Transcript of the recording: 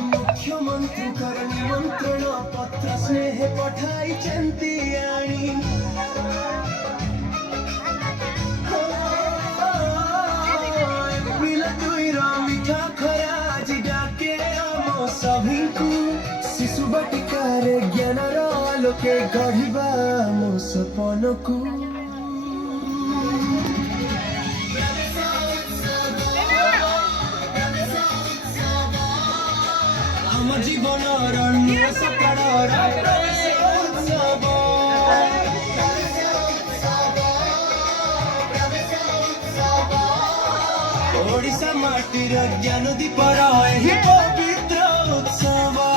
मुख्यमंत्री निमंत्रण पत्र स्नेह पठाई चंती आनी मिठा खरा आज डाके आम सभी को शिशु बटिकार ज्ञान आलोके गढ़ा मो सपन को जीवन ओडिशा माटीर ज्ञान दीपर पवित्र उत्सव